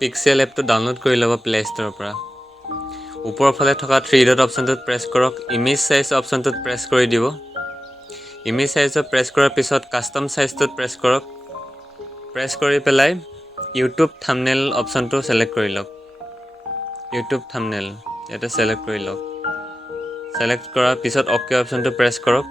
Pixel এপটো download কৰি ল'ব প্লে ষ্ট'ৰৰ পৰা ওপৰৰ ফালে থকা 3 ডট অপশ্যনটোত প্ৰেছ কৰক ইমেজ সাইজ অপশ্যনটোত প্ৰেছ কৰি দিব ইমেজ সাইজত প্ৰেছ কৰাৰ পিছত কাষ্টম সাইজটোত প্ৰেছ কৰক প্ৰেছ কৰি পেলাই ইউটিউব থাম্বনেল অপশ্যনটো সিলেক্ট কৰি লওক ইউটিউব থাম্বনেল এটা সিলেক্ট কৰি লওক সিলেক্ট কৰাৰ পিছত ওকে অপশ্যনটো প্ৰেছ কৰক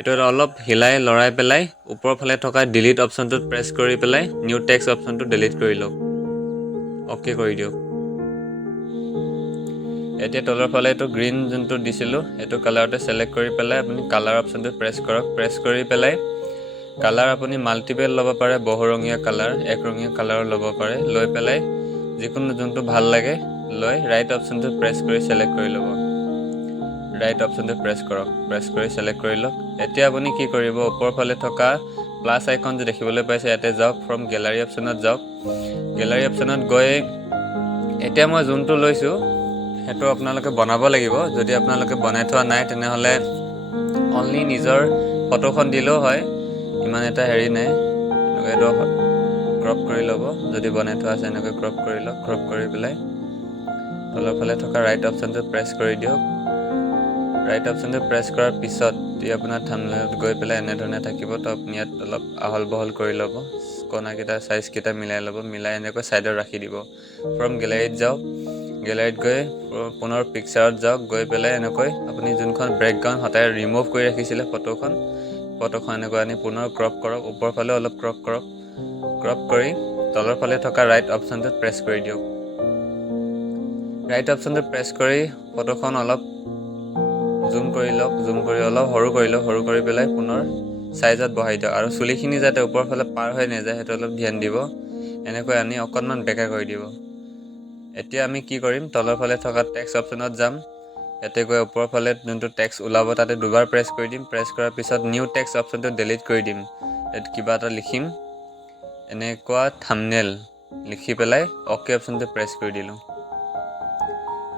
এটা অলপ হিলাই লৰাই পেলাই ওপৰৰ ফালে থকা ডিলিট অপশ্যনটোত প্ৰেছ কৰি পেলাই নিউ টেক্সট অপশ্যনটো ডিলিট কৰি লওক ওকে কৰি দিয়ক এতিয়া তলৰ ফালে এটো গ্ৰীন যোনটো দিছিলো এটো কালাৰতে সিলেক্ট কৰি পেলাই আপুনি কালাৰ অপশ্যনটো প্ৰেছ কৰক প্ৰেছ কৰি পেলাই কালাৰ আপুনি মাল্টিপল ল'ব পাৰে বহুৰঙীয়া কালাৰ একৰঙীয়া কালাৰ ল'ব পাৰে লৈ পেলাই যিকোনো যোনটো ভাল লাগে লৈ ৰাইট অপশ্যনটো প্ৰেছ কৰি সিলেক্ট কৰি ল'ব ৰাইট অপশ্যনটো প্ৰেছ কৰক প্ৰেছ কৰি সিলেক্ট কৰি লওক এতিয়া আপুনি কি কৰিব ওপৰৰ ফালে থকা প্লাস আইকন যে দেখিবলৈ পাইছে ইয়াতে যাওক ফ্ৰম গ্যালাৰি অপশ্যনত যাওক গ্যালাৰি অপশ্যনত গৈ এতিয়া মই যোনটো লৈছো হেতু আপোনালোকে বনাব লাগিব যদি আপোনালোকে বনাই থোৱা নাই তেনেহলে অনলি নিজৰ ফটোখন দিলেও হয় ইমান এটা হেৰি নাই এনেকৈ ক্ৰপ কৰি ল'ব যদি বনাই থোৱা আছে এনেকৈ ক্ৰপ কৰি লওক ক্ৰপ কৰি পেলাই তলৰ ফালে থকা ৰাইট অপশ্যনটো প্ৰেছ কৰি দিয়ক ৰাইট অপশ্যনটো প্ৰেছ কৰাৰ পিছত আপোনাৰ থাম্বনেলত গৈ পেলাই এনে ধৰণে থাকিব তো আপুনি ইয়াত অলপ আহল বহল কৰি ল'ব কোনা কিটা সাইজ কিটা মিলাই ল'ব মিলাই এনেকৈ সাইডত ৰাখি দিব ফ্ৰম গ্যালাৰিত যাওক গ্যালাৰিত গৈ পুনৰ পিকচাৰত যাওক গৈ পেলাই এনেকৈ আপুনি যোনখন ব্যাকগ্ৰাউণ্ড হটাই ৰিমুভ কৰি ৰাখিছিলে ফটোখন এনেকৈ আনি পুনৰ ক্ৰপ কৰক ওপৰৰ ফালে অলপ ক্ৰপ কৰক ক্ৰপ কৰি তলৰ ফালে থকা ৰাইট অপশ্যনটোত প্ৰেছ কৰি দিয়ক ৰাইট অপশ্যনটো প্ৰেছ কৰি ফটোখন অলপ জুম কৰি লওক জুম কৰি অলপ সৰু কৰি পেলাই পুনৰ সাইজত বহাই দিয়ক আৰু চুলিখিনি যাতে ওপৰৰ ফালে পাৰ হৈ নাযায় হেতু অলপ ধ্যান দিব এনেকৈ আনি অকনমান বেকা কৰি দিব এতিয়া আমি কি কৰিম তলৰ ফালে থকা টেক্সট অপশ্যনত যাম এতে গৈ ওপৰৰ ফালে যোনটো টেক্সট ওলাব তাতে দুবাৰ প্ৰেছ কৰি দিম প্ৰেছ কৰাৰ পিছত নিউ টেক্সট অপশ্যনটো ডিলিট কৰি দিম এত কিবা এটা লিখিম এনেকুৱা থাম্বনেল লিখি পেলাই ওকে অপশ্যনটো প্ৰেছ কৰি দিলো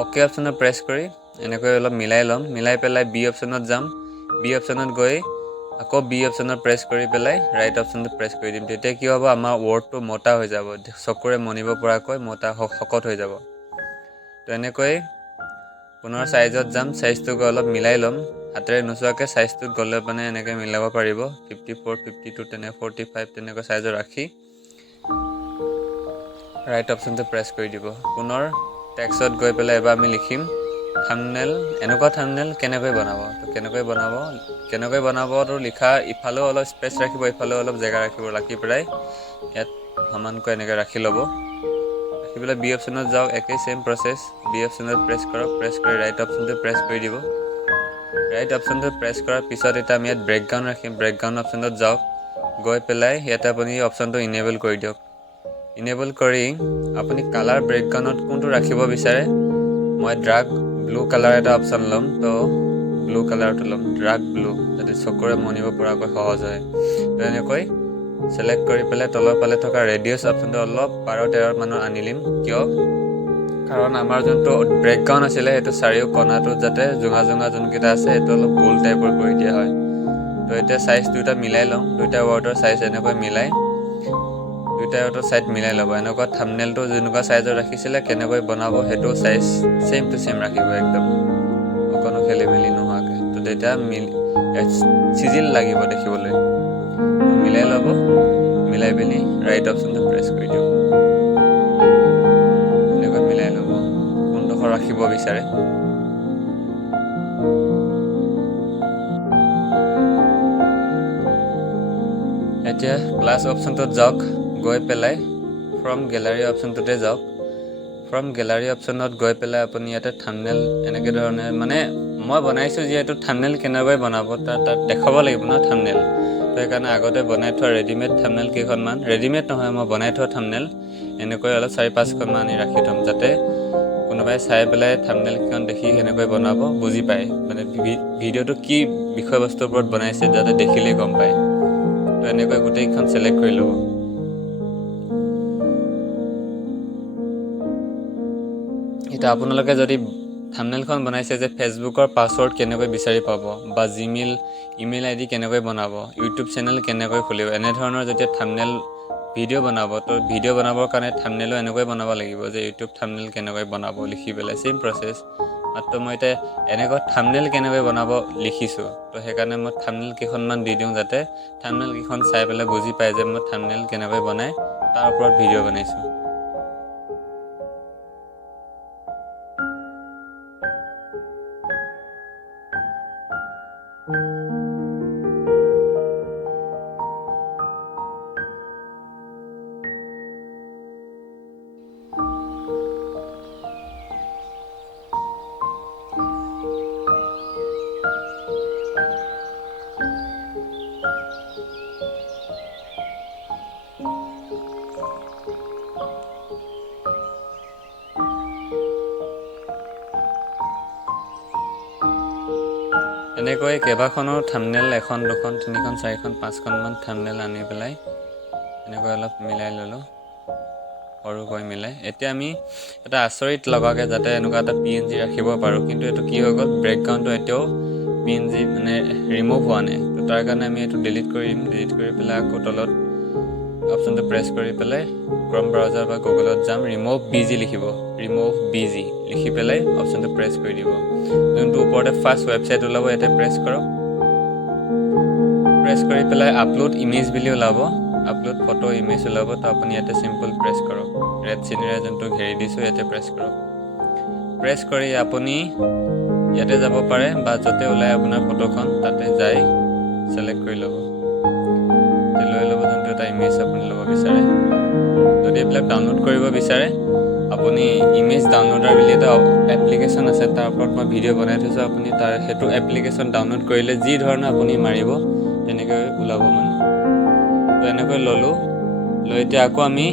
ওকে অপশ্যনটো প্ৰেছ কৰি এনেকৈ অলপ মিলাই লম মিলাই পেলাই বি অপশ্যনত যাম বি অপশ্যনত গৈ আকৌ বি অপশ্যনত প্ৰেছ কৰি পেলাই ৰাইট অপশ্যনটো প্ৰেছ কৰি দিম তেতিয়া কি হ'ব আমাৰ ওৱৰ্ডটো মোটা হৈ যাব চকুৰে মনিব পৰাকৈ মোটা শকত হৈ যাব তো এনেকৈ পুনৰ সাইজত যাম সাইজটো অলপ মিলাই লম হাতেৰে নুচুৱাকৈ সাইজটো গলে মানে এনেকৈ মিলাব পাৰিব 54 52 তেনে 45 তেনেকৈ সাইজত ৰাখি ৰাইট অপশ্যনটো প্ৰেছ কৰি দিব পুনৰ টেক্সটত গৈ পেলাই এবাৰ আমি লিখিম থাম্বনেল এনেকুৱা থাম্বনেল কেনেকৈ বনাব তো লিখা ইফালেও অলপ স্পেচ ৰাখিব ইফালেও অলপ জায়গা ৰাখিব ৰাখি পেলাই ইয়াত সমানকৈ এনেকৈ ৰাখি ল'ব ৰাখি পেলাই বি অপশ্যনত যাওক একেই সেম প্ৰসেস বি অপশ্যনত প্ৰেছ কৰক প্ৰেছ কৰি ৰাইট অপশ্যনটো প্ৰেছ কৰি দিব ৰাইট অপশ্যনটো প্ৰেছ কৰাৰ পিছত এটা আমি ইয়াত ব্যাকগ্ৰাউণ্ড ৰাখিম ব্যাকগ্ৰাউণ্ড অপশ্যনত যাওক গৈ পেলাই ইয়াতে আপুনি অপশ্যনটো ইনেবল কৰি দিয়ক ইনেবল কৰি আপুনি কালাৰ ব্যাকগ্ৰাউণ্ডত কোনটো ৰাখিব বিচাৰে মই ড্ৰাগ ব্লু কালাৰ এটা অপশ্যন লম তো ব্লু কালাৰটো লম ড্ৰাগ ব্লু যাতে চকুৰে মনিব পৰাকৈ সহজ হয় তো এনেকৈ সিলেক্ট কৰি পেলাই তলৰ ফালে থকা ৰেডিয়াছ অপশ্যনটো অলপ 12-13 মানৰ আনিলিম কিয় কাৰণ আমাৰ যোনটো ব্যাকগ্ৰাউণ্ড আছিল হেতু চাৰিও কোণাটো যাতে জুঙা যোনকেইটা আছে হেতু অলপ গোল টাইপৰ কৰি দিয়া হয় তো এটা সাইজ দুটা মিলাই লম দুটা ওৱৰ্ডৰ সাইজ এনেকৈ মিলাই দুটা ওৱৰ্ডৰ সাইজ মিলাই ল'ব এনেকুৱা থাম্বনেলটো যেনেকুৱা সাইজৰ ৰাখিছিলে কেনেকৈ বনাব হেতু সাইজ সেম টু সেম ৰাখিব একদম অকনো খেলিমেলি নোহোৱাকৈ তো এটা চিজিল লাগিব দেখিবলৈ মিলাই ল'ব মিলাই পেলি ৰাইট অপশ্যনটো প্ৰেছ কৰি দিয়ক এনেকৈ মিলাই ল'ব কোনডোখৰ ৰাখিব বিচাৰে এতিয়া প্লাস অপশ্যনটোত যাওক গৈ পেলাই ফ্ৰম গ্যালাৰি অপশ্যনটোতে যাওক ফ্ৰম গ্যালাৰি অপশ্যনত গৈ পেলাই আপুনি ইয়াতে থাম্বনেল এনেকৈ ধৰণে মানে মই বনাইছো যেহেতু থাম্বনেল কেনেকৈ বনাব তাত দেখাব লাগিব না থাম্বনেল তো সেইকাৰণে আগতে বনাই থোৱা ৰেডিমেড থাম্বনেল কেইখনমান ৰেডিমেড নহয় মই বনাই থোৱা থাম্বনেল এনেকৈ অলপ 4-5খন মান আনি ৰাখি থম যাতে কোনোবাই চাই পেলাই থাম্বনেল কেইখন দেখি এনেকৈ বনাব বুজি পায় মানে ভিডিঅ'টো কি বিষয়বস্তুৰ ওপৰত বনাইছে যাতে দেখিলেই গম পায় তো এনেকৈ গোটেইখন সিলেক্ট কৰি ল'ব এটা আপোনালোকে যদি থাম্বনেইলখন বনাইছে যে ফেচবুকৰ পাছৱৰ্ড কেনেকৈ বিচাৰি পাব বা জিমেইল ইমেইল আইডি কেনেকৈ বনাব ইউটিউব চেনেল কেনেকৈ খুলিব এনে ধৰণৰ যেতিয়া থাম্বনেইল ভিডিঅ' বনাব তো ভিডিঅ' বনাবৰ কাৰণে থাম্বনেইলো এনেকৈ বনাব লাগিব যে ইউটিউব থাম্বনেইল কেনেকৈ বনাব লিখি পেলাই সেম প্ৰসেছ মাত্ৰ মই এতিয়া এনেকৈ থাম্বনেইল কেনেকৈ বনাব লিখিছোঁ তো সেইকাৰণে মই থাম্বনেইল কেইখনমান দি দিওঁ যাতে থাম্বনেইল কেইখন চাই পেলাই বুজি পায় যে মই থাম্বনেইল কেনেকৈ বনাই তাৰ ওপৰত ভিডিঅ' বনাইছোঁ এনেকৈ কেইবাখনো থাম্বনেইল এখন দুখন তিনিখন চাৰিখন পাঁচখনমান থাম্বনেইল আনি পেলাই এনেকৈ অলপ মিলাই ল'লোঁ সৰুকৈ মিলাই এতিয়া আমি এটা আচৰিত লগাকৈ যাতে এনেকুৱা এটা PNG ৰাখিব পাৰোঁ কিন্তু এইটো কি হৈ গ'ল বেকগ্ৰাউণ্ডটো এতিয়াও PNG মানে ৰিমুভ হোৱা নাই তো তাৰ কাৰণে আমি এইটো ডিলিট কৰিম ডিলিট কৰি পেলাই আকৌ তলত অপশ্যনটো প্ৰেছ কৰি পেলাই ক্ৰম ব্ৰাউজাৰ বা গুগলত যাম ৰিমুভ BG লিখিব ৰিমুভ BG লিখি পেলাই অপশ্যনটো প্ৰেছ কৰি দিব যোনটো ওপৰতে ফাৰ্ষ্ট ৱেবছাইট ওলাব ইয়াতে প্ৰেছ কৰক প্ৰেছ কৰি পেলাই আপলোড ইমেজ বুলি ওলাব আপলোড ফটো ইমেজ ওলাব তো আপুনি ইয়াতে সিম্পল প্ৰেছ কৰক ৰেড চিনেৰে যোনটো ঘেৰি দিছোঁ ইয়াতে প্ৰেছ কৰক প্ৰেছ কৰি আপুনি ইয়াতে যাব পাৰে বা য'তে ওলাই আপোনাৰ ফটোখন তাতে যাই সিলেক্ট কৰি ল'ব লৈ ল'ব যোনটো এটা ইমেজ আপুনি ল'ব বিচাৰে যদি এইবিলাক ডাউনলোড কৰিব বিচাৰে আপুনি ইমেজ ডাউনলোডাৰ বুলি এটা এপ্লিকেশ্যন আছে তাৰ ওপৰত মই ভিডিঅ' বনাই থৈছোঁ আপুনি তাৰ সেইটো এপ্লিকেশ্যন ডাউনলোড কৰিলে যি ধৰণে আপুনি মাৰিব তেনেকৈ ওলাব মানে তো এনেকৈ ল'লোঁ লৈ এতিয়া আকৌ আমি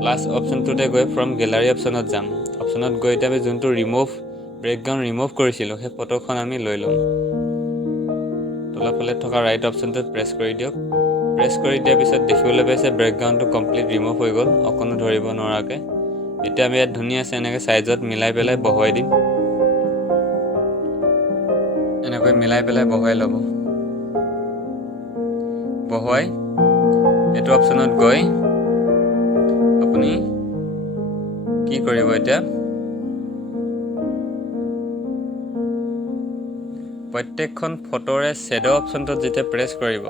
প্লাছ অপশ্যনটোতে গৈ ফ্ৰম গেলাৰী অপশ্যনত যাম অপশ্যনত গৈ এতিয়া আমি যোনটো ৰিমুভ বেকগ্ৰাউণ্ড ৰিমুভ কৰিছিলোঁ সেই ফটোখন আমি লৈ ল'ম তলৰফালে থকা ৰাইট অপশ্যনটোত প্ৰেছ কৰি দিয়ক প্ৰেছ কৰি দিয়াৰ পিছত দেখিবলৈ পাইছে বেকগ্ৰাউণ্ডটো কমপ্লিট ৰিমুভ হৈ গ'ল অকণো ধৰিব নোৱাৰাকৈ এতিয়া আমি ইয়াত ধুনীয়াছে এনেকৈ চাইজত মিলাই পেলাই বহুৱাই দিম এনেকৈ মিলাই পেলাই বহুৱাই ল'ব বহুৱাই এইটো অপশ্যনত গৈ আপুনি কি কৰিব এতিয়া প্ৰত্যেকখন ফটোৰে শ্বেডো অপশ্যনটোত যেতিয়া প্ৰেছ কৰিব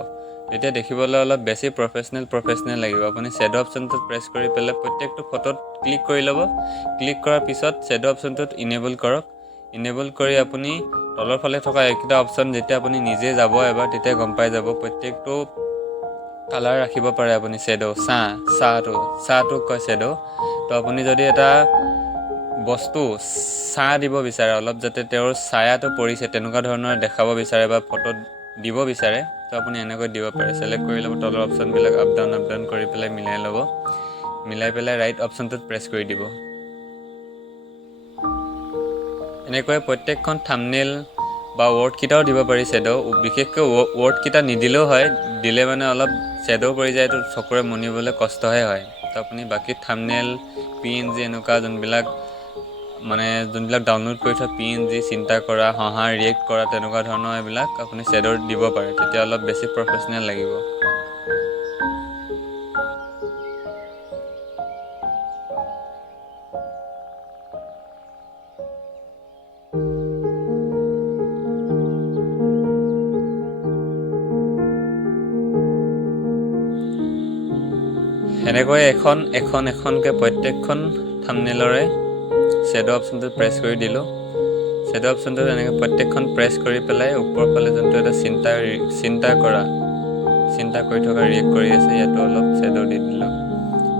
তেতিয়া দেখিবলৈ অলপ বেছি প্ৰফেশ্যনেল লাগিব আপুনি শ্বেডো অপশ্যনটোত প্ৰেছ কৰি পেলাই প্ৰত্যেকটো ফটোত ক্লিক কৰি ল'ব ক্লিক কৰাৰ পিছত শ্বেডো অপশ্যনটোত ইনেবল কৰক ইনেবল কৰি আপুনি তলৰ ফালে থকা এইকেইটা অপশ্যন যেতিয়া আপুনি নিজে যাব এবাৰ তেতিয়া গম পাই যাব প্ৰত্যেকটো কালাৰ ৰাখিব পাৰে আপুনি শ্বেডো চাহটো কয় শ্বেডো তো আপুনি যদি এটা বস্তু ছাঁ দিব বিচাৰে অলপ যাতে তেওঁৰ ছায়াটো পৰিছে তেনেকুৱা ধৰণৰ দেখাব বিচাৰে বা ফটোত দিব বিচাৰে তো আপুনি এনেকৈ দিব পাৰে সিলেক্ট কৰি ল'ব তলৰ অপশ্যনবিলাক আপ ডাউন কৰি পেলাই মিলাই ল'ব মিলাই পেলাই ৰাইট অপশ্যনটোত প্ৰেছ কৰি দিব এনেকৈ প্ৰত্যেকখন থাম্বনেইল বা ৱৰ্ডকেইটাও দিব পাৰি শ্বেডো বিশেষকৈ ৱৰ্ডকেইটা নিদিলেও হয় দিলে মানে অলপ শ্বেডো পৰি যায় তো চকুৰে মনিবলৈ কষ্টহে হয় তো আপুনি বাকী থাম্বনেইল PNG এনেকুৱা যোনবিলাক ডাউনলোড কৰি থোৱা PNG চিন্তা কৰা হহা ৰিয়েক্ট কৰা তেনেকুৱা ধৰণৰ এইবিলাক আপুনি শ্বেডো দিব পাৰে তেতিয়া অলপ বেছি প্ৰফেশ্যনেল লাগিব এনেকৈ এখনকৈ প্ৰত্যেকখন থাম্বনেইলৰে শ্বেডো অপশ্যনটোত প্ৰেছ কৰি দিলোঁ শ্বেডো অপশ্যনটোত এনেকৈ প্ৰত্যেকখন প্ৰেছ কৰি পেলাই ওপৰৰ ফালে যোনটো এটা চিন্তা কৰি থকা ৰিয়েক্ট কৰি আছে ইয়াতো অলপ শ্বেডো দি দিলোঁ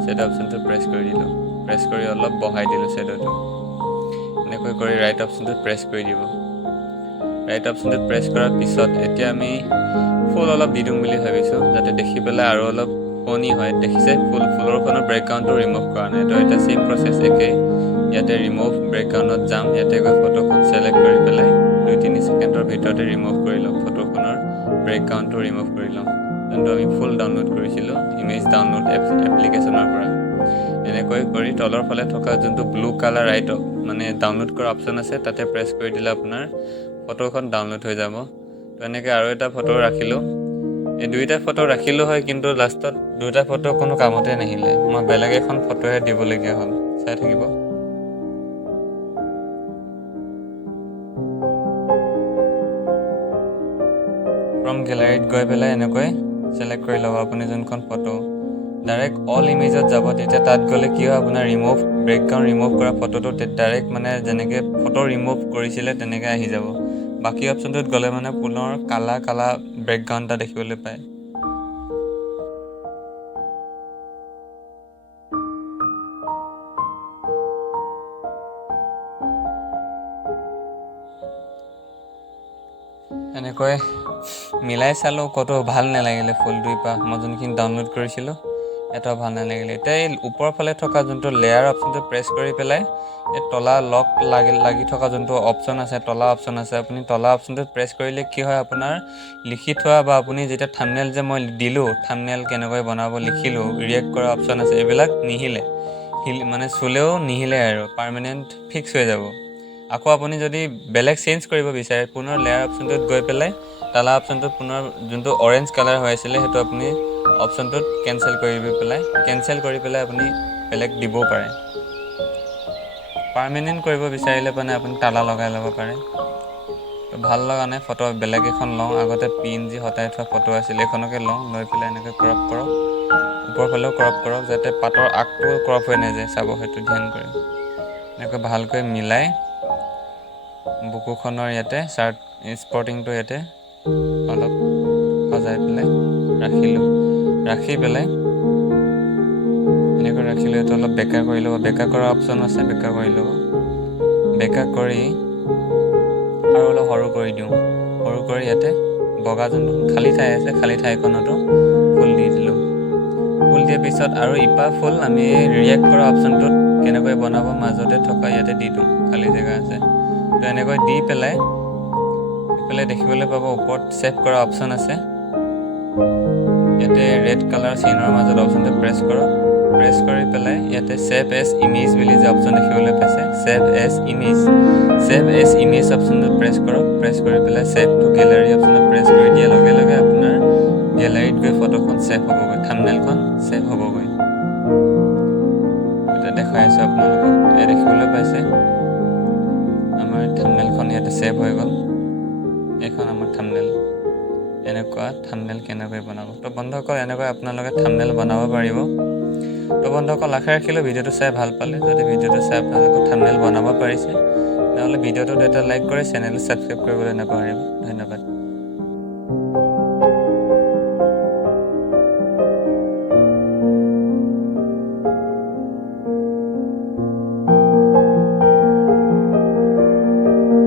শ্বেডো অপশ্যনটো প্ৰেছ কৰি দিলোঁ প্ৰেছ কৰি অলপ বঢ়াই দিলোঁ শ্বেডোটো এনেকৈ কৰি ৰাইট অপশ্যনটোত প্ৰেছ কৰি দিব ৰাইট অপশ্যনটোত প্ৰেছ কৰাৰ পিছত এতিয়া আমি ফুল অলপ দি দিওঁ বুলি ভাবিছোঁ যাতে দেখি পেলাই আৰু অলপ শুৱনি হয় দেখিছে ফুলৰখনৰ বেকগ্ৰাউণ্ডটো ৰিমুভ কৰা নাই তো এটা চেম প্ৰচেছ একেই ইয়াতে ৰিমুভ বেকগ্ৰাউণ্ডত যাম ইয়াতে গৈ ফটোখন সিলেক্ট কৰি পেলাই 2-3 ছেকেণ্ডৰ ভিতৰতে ৰিমুভ কৰি ল'ম ফটোখনৰ বেকগ্ৰাউণ্ডটো ৰিমুভ কৰি ল'ম যোনটো আমি ফুল ডাউনলোড কৰিছিলোঁ ইমেজ ডাউনলোড এপ্লিকেশ্যনৰ পৰা এনেকৈ কৰি তলৰ ফালে থকা যোনটো ব্লু কালাৰ মানে ডাউনলোড কৰা অপশ্যন আছে, তাতে প্ৰেছ কৰি দিলে আপোনাৰ ফটোখন ডাউনলোড হৈ যাব। তো এনেকৈ আৰু এটা ফটো ৰাখিলোঁ। এই দুইটা ফটো ৰাখিলোঁ হয়, কিন্তু লাষ্টত দুটা ফটো কোনো কামতে নাহিলে। মই বেলেগ এখন ফটোহে দিবলগীয়া হ'ল। চাই থাকিব। ফ্ৰম গেলাৰীত গৈ পেলাই এনেকৈ ছিলেক্ট কৰি ল'ব আপুনি যোনখন ফটো। ডাইৰেক্ট অল ইমেজত যাব। তেতিয়া তাত গ'লে কি হয়, আপোনাৰ ৰিমুভ বেকগ্ৰাউণ্ড ৰিমুভ কৰা ফটোটো ডাইৰেক্ট মানে যেনেকৈ ফটো ৰিমুভ কৰিছিলে তেনেকৈ আহি যাব। বাকী অপশ্যনটোত গ'লে মানে পুনৰ কালা বেকগ্ৰাউণ্ড এটা দেখিবলৈ পায়। এনেকৈ মিলাই চালোঁ, ক'তো ভাল নালাগিলে। ফুল দুইপা মই যোনখিনি ডাউনলোড কৰিছিলোঁ এটাও ভাল নালাগিলে। এতিয়া এই ওপৰৰ ফালে থকা যোনটো লেয়াৰ অপশ্যনটো প্ৰেছ কৰি পেলাই এই তলা লক লাগি থকা যোনটো অপশ্যন আছে, তলা অপশ্যন আছে, আপুনি তলা অপশ্যনটোত প্ৰেছ কৰিলে কি হয়, আপোনাৰ লিখি থোৱা বা আপুনি যেতিয়া থাম্বনেইল যে মই দিলোঁ, থাম্বনেইল কেনেকৈ বনাব লিখিলোঁ, ৰিয়েক্ট কৰা অপশ্যন আছে, এইবিলাক নিহিলে। মানে চুলেও নিহিলে আৰু পাৰ্মানেণ্ট ফিক্স হৈ যাব। আকৌ আপুনি যদি বেলেগ চেঞ্জ কৰিব বিচাৰে, পুনৰ লেয়াৰ অপশ্যনটোত গৈ পেলাই তলা অপশ্যনটোত পুনৰ যোনটো অৰেঞ্জ কালাৰ হৈ আছিলে সেইটো আপুনি অপশ্যনটোত কেঞ্চেল কৰি পেলাই আপুনি বেলেগ দিবও পাৰে। পাৰ্মানেণ্ট কৰিব বিচাৰিলে মানে আপুনি তালা লগাই ল'ব পাৰে। তো ভাল লগা নাই, ফটো বেলেগ এখন লওঁ। আগতে PNG হটাই থোৱা ফটো আছিলে, এইখনকে লওঁ। লৈ পেলাই এনেকৈ ক্ৰপ কৰক, ওপৰ ফালেও ক্ৰপ কৰক, যাতে পাতৰ আগটো ক্ৰপ হৈ নাযায়। চাব, সেইটো ধ্যান কৰি এনেকৈ ভালকৈ মিলাই বুকুখনৰ ইয়াতে স্পৰ্টিংটো ইয়াতে অলপ সজাই পেলাই ৰাখিলোঁ। ৰাখি পেলাই এনেকৈ ৰাখিলোঁ। এইটো অলপ বেকা কৰি ল'ব। বেকা কৰা অপশ্যন আছে, বেকা কৰি ল'ব। বেকা কৰি আৰু অলপ সৰু কৰি দিওঁ। সৰু কৰি ইয়াতে বগা যোনটো খালী ঠাই আছে, খালী ঠাইখনতো ফুল দি দিলোঁ। ফুল দিয়াৰ পিছত আৰু ইপা ফুল আমি ৰিয়েক্ট কৰা অপশ্যনটোত কেনেকৈ বনাব মাজতে থকা ইয়াতে দি দিওঁ, খালী জেগা আছে। তো এনেকৈ দি পেলাই এইফালে দেখিবলৈ পাব ওপৰত ছেভ কৰা অপশ্যন আছে। ইয়াতে ৰেড কালাৰ চিনৰ মাজত অপশ্যনটো প্ৰেছ কৰক। প্ৰেছ কৰি পেলাই ইয়াতে ছেভ এজ ইমেজ বুলি যে অপশ্যন দেখিবলৈ পাইছে, ছেভ এজ ইমেজ অপশ্যনটোত প্ৰেছ কৰক। প্ৰেছ কৰি পেলাই ছেভ টু গেলাৰী অপশ্যনত প্ৰেছ কৰি দিয়াৰ লগে লগে আপোনাৰ গেলাৰীত গৈ ফটোখন ছেভ হ'বগৈ, থাম্বনেইলখন ছেভ হ'বগৈ। এতিয়া দেখাই আছোঁ আপোনালোকক। এয়া দেখিবলৈ পাইছে আমাৰ থাম্বনেইলখন ইয়াতে ছেভ হৈ গ'ল। এইখন আমাৰ থাম্বনেইল। এনেকুৱা থাম্বনেইল কেনেকৈ বনাব। তো বন্ধুসকল, এনেকৈ আপোনালোকে থাম্বনেইল বনাব পাৰিব। তো বন্ধুসকল, আশা ৰাখিলোঁ ভিডিঅ'টো চাই ভাল পালে। যদি ভিডিঅ'টো চাই আপোনালোকে থাম্বনেইল বনাব পাৰিছে, তেনেহ'লে ভিডিঅ'টোত এটা লাইক কৰি চেনেলটো ছাবস্ক্ৰাইব কৰিবলৈ নাপাহৰিব। ধন্যবাদ।